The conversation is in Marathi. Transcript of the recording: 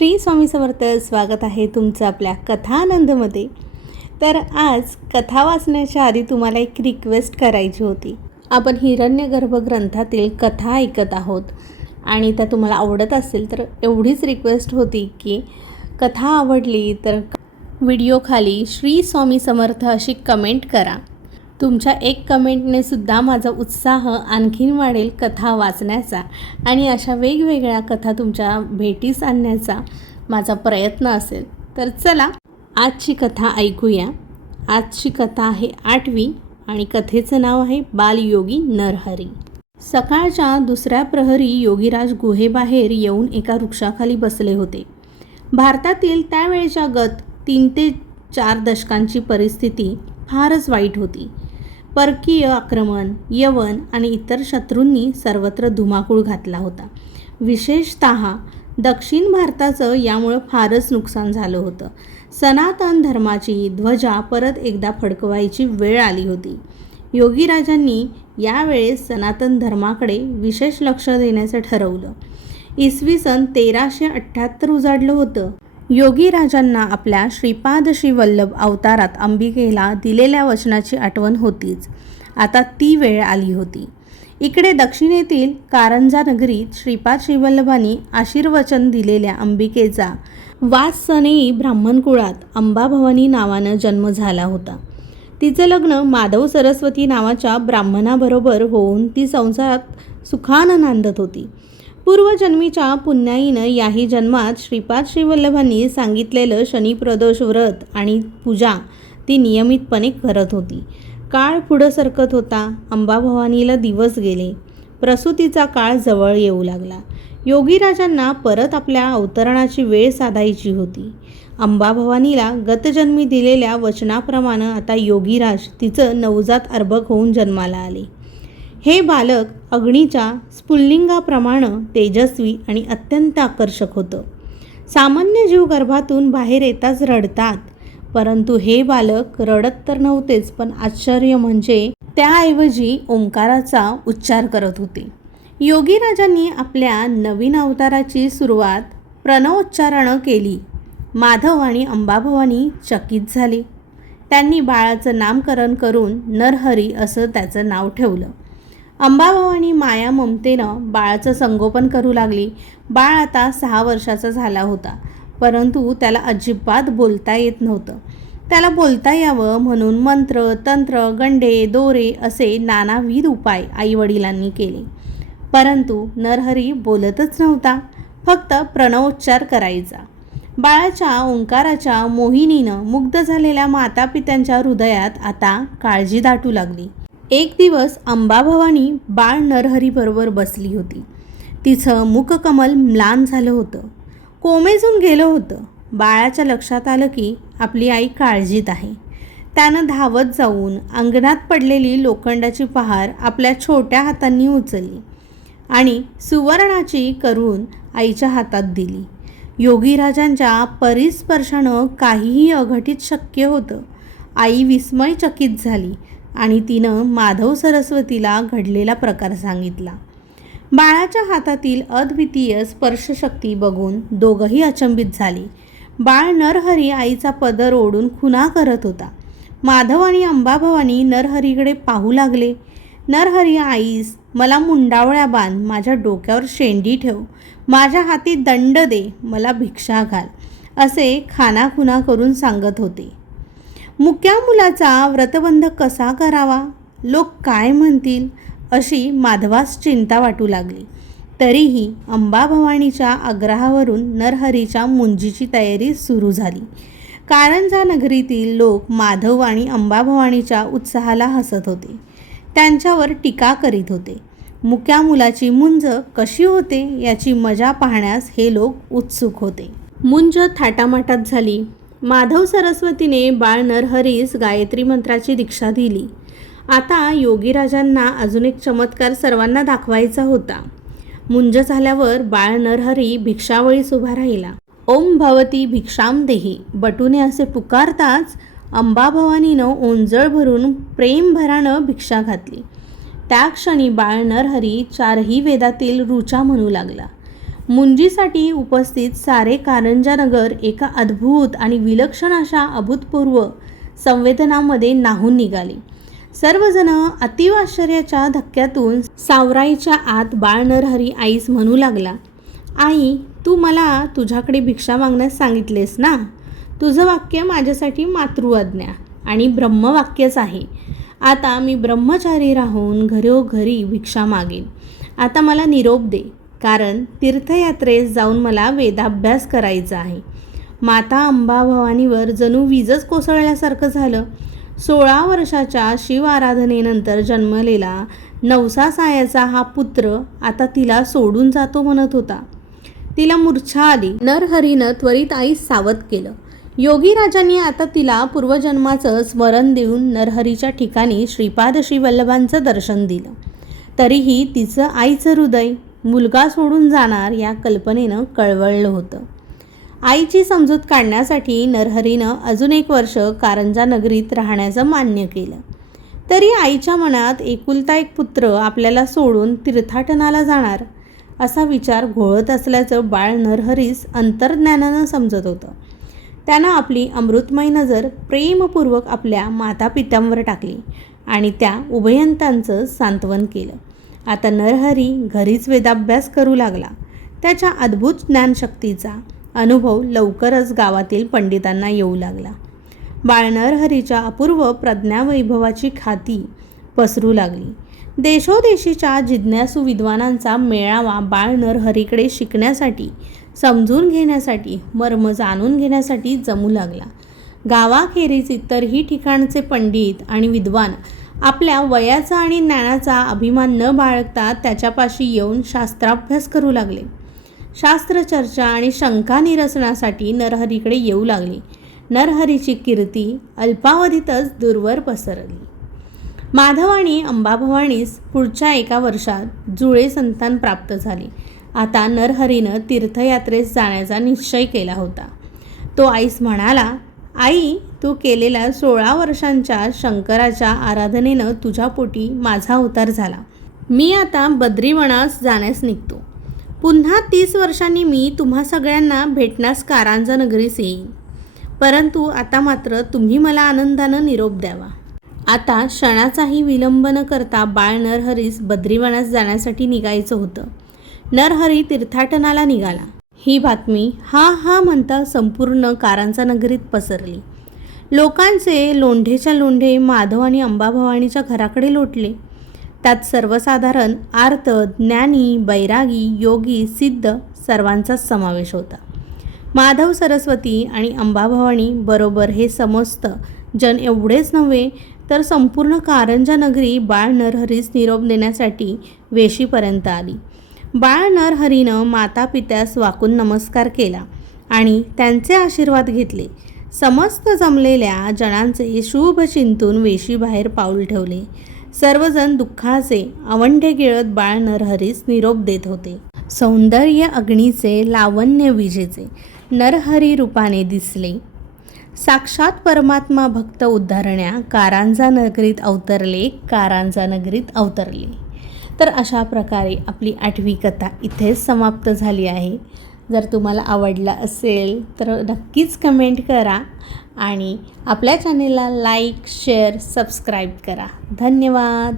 श्री स्वामी समर्थ स्वागत आहे तुमचं आपल्या कथानंदमध्ये. तर आज कथा वाचण्याच्या आधी तुम्हाला एक रिक्वेस्ट करायची होती. आपण हिरण्यगर्भ ग्रंथातील कथा ऐकत आहोत आणि त्या तुम्हाला आवडत असेल तर एवढीच रिक्वेस्ट होती की कथा आवडली तर व्हिडिओ खाली श्री स्वामी समर्थ अशी कमेंट करा. तुमच्या एक कमेंटने सुद्धा माझा उत्साह आणखीन वाढेल कथा वाचण्याचा. आणि अशा वेगवेगळ्या कथा तुमच्या भेटीस आणण्याचा माझा प्रयत्न असेल. तर चला आजची कथा ऐकूया. आजची कथा आहे आठवी आणि कथेचं नाव आहे बालयोगी नरहरी. सकाळच्या दुसऱ्या प्रहरी योगीराज गुहेबाहेर येऊन एका वृक्षाखाली बसले होते. भारतातील त्यावेळेच्या गत तीन ते चार दशकांची परिस्थिती फारच वाईट होती. परकीय आक्रमण यवन आणि इतर शत्रूंनी सर्वत्र धुमाकूळ घातला होता. विशेषत दक्षिण भारताचं यामुळं फारच नुकसान झालं होतं. सनातन धर्माची ध्वजा परत एकदा फडकवायची वेळ आली होती. योगीराजांनी यावेळेस सनातन धर्माकडे विशेष लक्ष देण्याचं ठरवलं. इसवी सन तेराशे अठ्ठ्याहत्तर उजाडलं होतं. योगीराजांना आपल्या श्रीपाद श्रीवल्लभ अवतारात अंबिकेला दिलेल्या वचनाची आठवण होतीच. आता ती वेळ आली होती. इकडे दक्षिणेतील कारंजा नगरीत श्रीपाद श्रीवल्लभांनी आशीर्वचन दिलेल्या अंबिकेचा वासनेई ब्राह्मण कुळात अंबाभवानी नावानं जन्म झाला होता. तिचं लग्न माधव सरस्वती नावाच्या ब्राह्मणाबरोबर होऊन ती संसारात सुखानं नांदत होती. पूर्वजन्मीच्या पुण्याईनं याही जन्मात श्रीपाद श्रीवल्लभांनी सांगितलेलं शनिप्रदोष व्रत आणि पूजा ती नियमितपणे करत होती. काळ पुढं सरकत होता. अंबाभवानीला दिवस गेले. प्रसूतीचा काळ जवळ येऊ लागला. योगीराजांना परत आपल्या अवतरणाची वेळ साधायची होती. अंबाभवानीला गतजन्मी दिलेल्या वचनाप्रमाणे आता योगीराज तिचं नवजात अर्भक होऊन जन्माला आले. हे बालक अग्नीच्या स्फुल्लिंगाप्रमाणे तेजस्वी आणि अत्यंत आकर्षक होतं. सामान्य जीव गर्भातून बाहेर येताच रडतात. परंतु हे बालक रडत तर नव्हतेच पण आश्चर्य म्हणजे त्याऐवजी ओंकाराचा उच्चार करत होते. योगीराजांनी आपल्या नवीन अवताराची सुरुवात प्रणवोच्चारानं केली. माधव आणि अंबाभवानी चकित झाले. त्यांनी बाळाचं नामकरण करून नरहरी असं त्याचं नाव ठेवलं. अंबाभवानी माया ममतेनं बाळाचं संगोपन करू लागली. बाळ आता सहा वर्षाचा झाला होता परंतु त्याला अजिबात बोलता येत नव्हतं. त्याला बोलता यावं म्हणून मंत्र तंत्र गंडे दोरे असे नानाविध उपाय आईवडिलांनी केले. परंतु नरहरी बोलतच नव्हता फक्त प्रणवोच्चार करायचा. बाळाच्या ओंकाराच्या मोहिनीनं मुग्ध झालेल्या मातापित्यांच्या हृदयात आता काळजी दाटू लागली. एक दिवस अंबाभवानी बाळ नरहरीबरोबर बसली होती. तिचं मुखकमल म्लान झालं होतं. कोमेजून गेलं होतं. बाळाच्या लक्षात आलं की आपली आई काळजीत आहे. त्यानं धावत जाऊन अंगणात पडलेली लोखंडाची पहार आपल्या छोट्या हातांनी उचलली आणि सुवर्णाची करून आईच्या हातात दिली. योगीराजांच्या परिस्पर्शानं काहीही अघटित शक्य होतं. आई विस्मयचकित झाली. आणि तिनं माधव सरस्वतीला घडलेला प्रकार सांगितला. बाळाच्या हातातील अद्वितीय स्पर्शशक्ती बघून दोघंही अचंबित झाली. बाळ नरहरी आईचा पदर ओढून खुना करत होता. माधव आणि अंबाभवानी नरहरीकडे पाहू लागले. नरहरी आईस मला मुंडावळ्या बांध माझ्या डोक्यावर शेंडी ठेव माझ्या हाती दंड दे मला भिक्षा घाल असे खानाखुना करून सांगत होते. मुक्या मुलाचा व्रतबंध कसा करावा? लोक काय म्हणतील? अशी माधवास चिंता वाटू लागली. तरीही अंबाभवानीच्या आग्रहावरून नरहरीच्या मुंजीची तयारी सुरू झाली. कारंजा नगरीतील लोक माधव आणि अंबाभवानीच्या उत्साहाला हसत होते. त्यांच्यावर टीका करीत होते. मुक्या मुलाची मुंज कशी होते याची मजा पाहण्यास हे लोक उत्सुक होते. मुंज थाटामाटात झाली. माधव सरस्वतीने बाळ नरहरीस गायत्री मंत्राची दीक्षा दिली. आता योगीराजांना अजून एक चमत्कार सर्वांना दाखवायचा होता. मुंज झाल्यावर बाळ नरहरी भिक्षावळीस उभा राहिला. ओम भवती भिक्षाम देही. बटूने असे पुकारताच अंबाभवानीनं ओंजळ भरून प्रेमभरानं भिक्षा घातली. त्या क्षणी बाळ नरहरी चारही वेदातील रुचा म्हणू लागला. मुंजीसाठी उपस्थित सारे कारंजानगर एका अद्भुत आणि विलक्षण अशा अभूतपूर्व संवेदनामध्ये नाहून निघाले. सर्वजण अतीव आश्चर्याच्या धक्क्यातून सावराईच्या आत बाळ नरहरी आईस म्हणू लागला आई तू मला तुझ्याकडे भिक्षा मागण्यास सांगितलेस ना? तुझं वाक्य माझ्यासाठी मातृआज्ञा आणि ब्रह्मवाक्यच आहे. आता मी ब्रह्मचारी राहून घरोघरी भिक्षा मागेन. आता मला निरोप दे. कारण तीर्थयात्रेस जाऊन मला वेदाभ्यास करायचा आहे. माता अंबा भवानीवर जणू वीजच कोसळल्यासारखं झालं. सोळा वर्षाच्या शिव आराधनेनंतर जन्मलेला नवसा सायाचा हा पुत्र आता तिला सोडून जातो म्हणत होता. तिला मूर्छा आली. नरहरीनं त्वरित आईस सावध केलं. योगी राजांनी आता तिला पूर्वजन्माचं स्मरण देऊन नरहरीच्या ठिकाणी श्रीपाद श्रीवल्लभांचं दर्शन दिलं. तरीही तिचं आईचं हृदय मुलगा सोडून जाणार या कल्पनेनं कळवळलं होतं. आईची समजूत काढण्यासाठी नरहरीनं अजून एक वर्ष कारंजा नगरीत राहण्याचं मान्य केलं. तरी आईच्या मनात एकुलता एक पुत्र आपल्याला सोडून तीर्थाटनाला जाणार असा विचार घोळत असल्याचं बाळ नरहरीस अंतर्ज्ञानानं समजत होतं. त्यानं आपली अमृतमय नजर प्रेमपूर्वक आपल्या मातापित्यांवर टाकली आणि त्या उभयंतांचं सांत्वन केलं. आता नरहरी घरीच वेदाभ्यास करू लागला. त्याच्या अद्भुत ज्ञानशक्तीचा अनुभव लवकरच गावातील पंडितांना येऊ लागला. बाळ नरहरीच्या अपूर्व प्रज्ञावैभवाची खाती पसरू लागली. देशोदेशीच्या जिज्ञासू विद्वानांचा मेळावा बाळ नरहरीकडे शिकण्यासाठी समजून घेण्यासाठी मर्म जाणून घेण्यासाठी जमू लागला. गावाखेरीज इतरही ठिकाणचे पंडित आणि विद्वान आपल्या वयाचा आणि ज्ञानाचा अभिमान न बाळगता त्याच्यापाशी येऊन शास्त्राभ्यास करू लागले. शास्त्रचर्चा आणि शंका निरसनासाठी नरहरीकडे येऊ लागली. नरहरीची कीर्ती अल्पावधीतच दूरवर पसरली. माधव आणि अंबाभवानीस पुढच्या एका वर्षात जुळे संतान प्राप्त झाले. आता नरहरीनं तीर्थयात्रेस जाण्याचा निश्चय केला होता. तो आईस म्हणाला आई तू केलेल्या सोळा वर्षांच्या शंकराच्या आराधनेनं तुझ्या पोटी माझा अवतार झाला. मी आता बद्रीवनास जाण्यास निघतो. पुन्हा तीस वर्षांनी मी तुम्हा सगळ्यांना भेटण्यास कारांजा नगरीस येईन. परंतु आता मात्र तुम्ही मला आनंदानं निरोप द्यावा. आता क्षणाचाही विलंब न करता बाळ नरहरीस बद्रीवनास जाण्यासाठी निघायचं होतं. नरहरी तीर्थाटनाला निघाला. ही बातमी हा हा म्हणता संपूर्ण कारांचा नगरीत पसरली. लोकांचे लोंढेच्या लोंढे माधव आणि अंबाभवानीच्या घराकडे लोटले. त्यात सर्वसाधारण आर्त ज्ञानी बैरागी योगी सिद्ध सर्वांचाच समावेश होता. माधव सरस्वती आणि अंबाभवानी बरोबर हे समस्त जन एवढेच नव्हे तर संपूर्ण कारंजा नगरी बाळ नरहरीस निरोप देण्यासाठी वेशीपर्यंत आली. बाळ नरहरीनं माता पित्यास वाकून नमस्कार केला आणि त्यांचे आशीर्वाद घेतले. समस्त जमलेल्या जणांचे शुभ चिंतून वेशीबाहेर पाऊल ठेवले. सर्वजण दुःखाचे अवंढे गिळत बाळ नरहरीस निरोप देत होते. सौंदर्य अग्नीचे लावण्य विजेचे नरहरी रूपाने दिसले. साक्षात परमात्मा भक्त उद्धारण्या कारांजा नगरीत अवतरले कारांजा नगरीत अवतरले. तर अशा प्रकारे आपली आठवी कथा इथेच समाप्त झाली आहे. जर तुम्हाला आवडला असेल तर नक्कीच कमेंट करा आणि आपल्या चॅनेलला लाईक शेअर सबस्क्राईब करा. धन्यवाद.